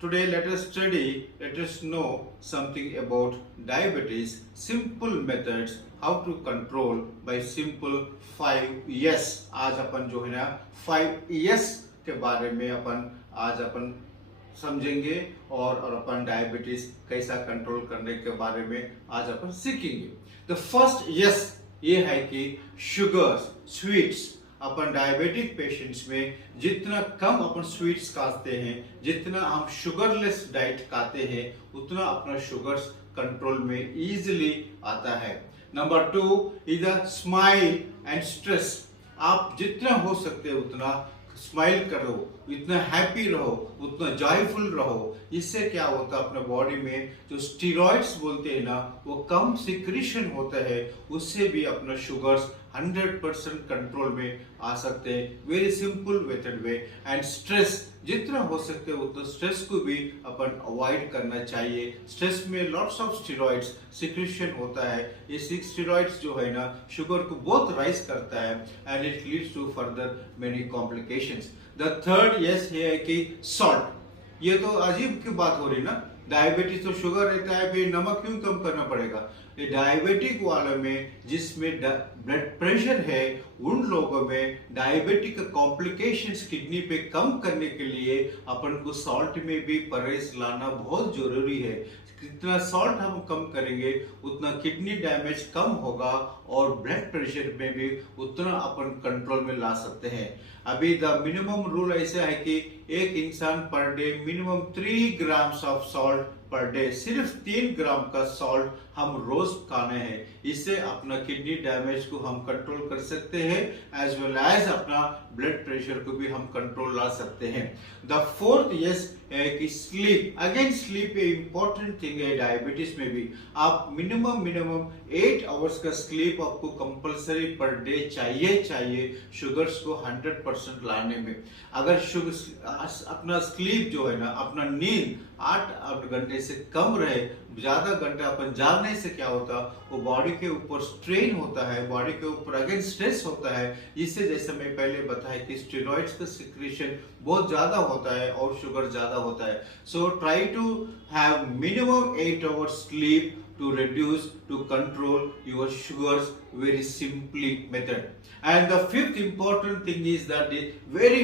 Today let us know something about diabetes, simple methods, how to control by simple 5 yes. आज अपन जो है ना 5 yes के बारे में आज अपन समझेंगे और अपन डायबिटीज कैसा कंट्रोल करने के बारे में आज अपन सीखेंगे। द फर्स्ट यस ये है कि शुगर्स, स्वीट्स, अपन डायबिटिक पेशेंट्स में जितना कम अपन स्वीट्स खाते हैं, जितना हम शुगरलेस डाइट खाते हैं, उतना अपना शुगर्स कंट्रोल में इजीली आता है। Number 2 is the smile and stress. आप जितना हो सकते हैं उतना स्माइल करो, इतना हैप्पी रहो, उतना जॉयफुल रहो। इससे क्या होता है, अपने बॉडी में जो स्टीरॉइड्स बोलते हैं ना, वो कम सिक्रीशन होता है, उससे भी अपना शुगर्स 100% कंट्रोल में आ सकते हैं। Very simple method way. And stress, जितना हो सकते हैं उतना स्ट्रेस को भी अपन अवॉइड करना चाहिए। स्ट्रेस में लॉट्स ऑफ स्टीरॉइड्स सिक्रीशन होता है। ये स्टीरॉइड्स जो है ना, शुगर को बहुत राइज करता है and it leads to further many complications. The third yes ये है कि सॉल्ट। ये तो अजीब की बात हो रही ना, डायबिटीज तो शुगर रहता है, फिर नमक क्यों कम करना पड़ेगा? ये डायबिटिक वालों में जिसमें ब्लड प्रेशर है, उन लोगों में डायबिटिक कॉम्प्लिकेशंस किडनी पे कम करने के लिए अपन को सॉल्ट में भी परहेज लाना बहुत जरूरी है। जितना सॉल्ट हम कम करेंगे उतना किडनी डैमेज कम होगा और ब्लड प्रेशर में भी उतना अपन कंट्रोल में ला सकते हैं। अभी द मिनिमम रूल ऐसा है कि एक इंसान per day minimum 3 grams of salt per day, सिर्फ 3 ग्राम का सॉल्ट हम रोज खाने हैं। इससे अपना किडनी डैमेज को हम कंट्रोल कर सकते हैं, एज वेल एज अपना ब्लड प्रेशर को भी हम कंट्रोल ला सकते हैं। द फोर्थ यस है कि स्लीप। अगेन स्लीप ए इंपॉर्टेंट थिंग है डायबिटीज में भी। आप मिनिमम 8 आवर्स का स्लीप आपको कंपलसरी पर डे चाहिए शुगर्स को 100% लाने में। अगर अपना स्लीप जो है ना, अपना नींद 8 घंटे से कम रहे, ज्यादा घंटे अपन जागने से क्या होता, वो बॉडी के ऊपर स्ट्रेन होता है, बॉडी के ऊपर अगेन स्ट्रेस होता है। इससे जैसे मैं पहले बताया कि स्टेरॉइड्स का सिक्रीशन बहुत ज्यादा होता है और शुगर ज्यादा होता है। So try to have minimum 8 hours sleep to reduce, to control your sugars, very simply method. And the fifth important thing is that very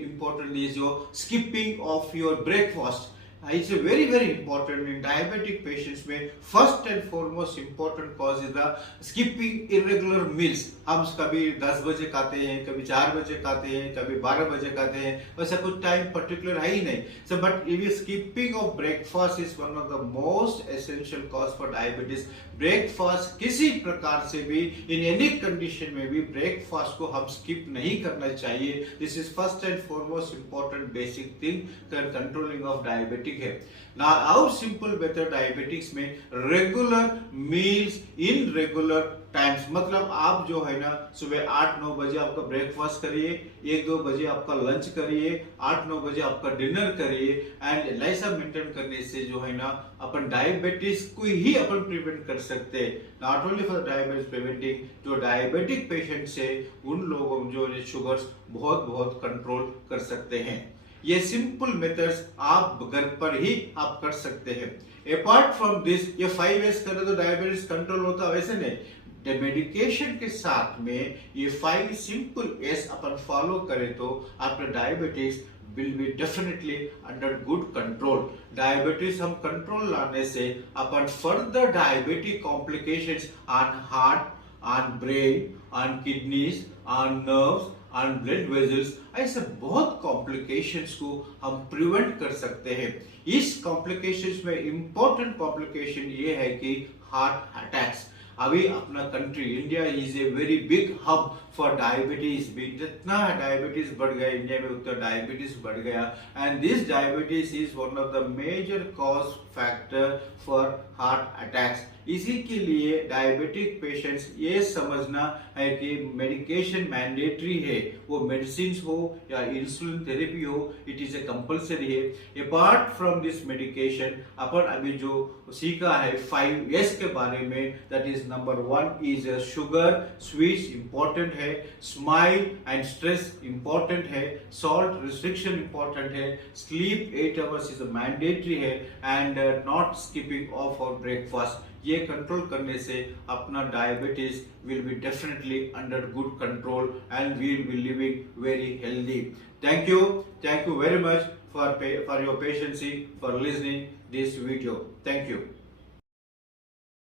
important is your skipping of your breakfast. It's a very important in diabetic patients में first and foremost important cause is the skipping irregular meals. हम कभी 10 बजे खाते हैं, कभी 4 बजे खाते हैं, कभी 12 बजे खाते हैं, वैसा कुछ टाइम पर्टिकुलर है ही नहीं। So but if skipping of breakfast is one of the most essential cause for diabetes. Breakfast किसी प्रकार से भी इन एनी कंडीशन में भी ब्रेकफास्ट को हम स्किप नहीं करना चाहिए। This is first and foremost important basic thing controlling of diabetic है। Now our simple method diabetics में regular meals in regular times, मतलब आप जो है ना सुबह 8-9 बजे आपका ब्रेकफास्ट करिए, 1-2 बजे आपका लंच करिए, 8-9 बजे आपका डिनर करिए। एंड ऐसा मेंटेन करने से जो है ना अपन डायबिटीज को ही अपन प्रिवेंट कर सकते हैं। Not only for diabetes preventing, जो डायबिटिक पेशेंट से उन लोगों जो शुगर्स बहुत कंट्रोल कर सकते हैं। ये सिंपल मेथड्स आप घर पर ही आप कर सकते हैं। अपार्ट फ्रॉम दिस, ये 5 एस करे तो डायबिटीज कंट्रोल होता, वैसे नहीं। मेडिकेशन के साथ में ये 5 सिंपल एस अपन फॉलो करें तो आपका diabetes will be definitely under good control. Diabetes हम कंट्रोल लाने से अपन further diabetic complications on heart, on brain, on kidneys, on nerves, on blood vessels, ऐसे बहुत कॉम्प्लिकेशंस को हम प्रिवेंट कर सकते हैं। इस कॉम्प्लिकेशंस में इंपॉर्टेंट कॉम्प्लिकेशन ये है कि हार्ट अटैक्स। अभी अपना country India is a very big hub for diabetes. जितना डायबिटीज बढ़ गया इंडिया में उतना डायबिटीज बढ़ गया, and this diabetes is one of the major cause factor for heart attacks. इसी के लिए डायबिटिक पेशेंट्स ये समझना है कि मेडिकेशन मैंडेटरी है, वो मेडिसिन हो या इंसुलिन थेरेपी हो, इट इज ए कंपल्सरी है। अपार्ट फ्रॉम दिस मेडिकेशन अपन अभी जो सीखा है 5 एस के बारे में, that is number 1 is sugar, sweets important है, स्माइल एंड स्ट्रेस इंपॉर्टेंट है, सॉल्ट रिस्ट्रिक्शन इंपॉर्टेंट है, स्लीप 8 आवर्स इज मैंडेटरी है एंड नॉट स्किपिंग ऑफ और ब्रेकफास्ट। ये कंट्रोल करने से अपना diabetes will be definitely under good control and we will be living very healthy. Thank you very much for your patience for listening this video. Thank you.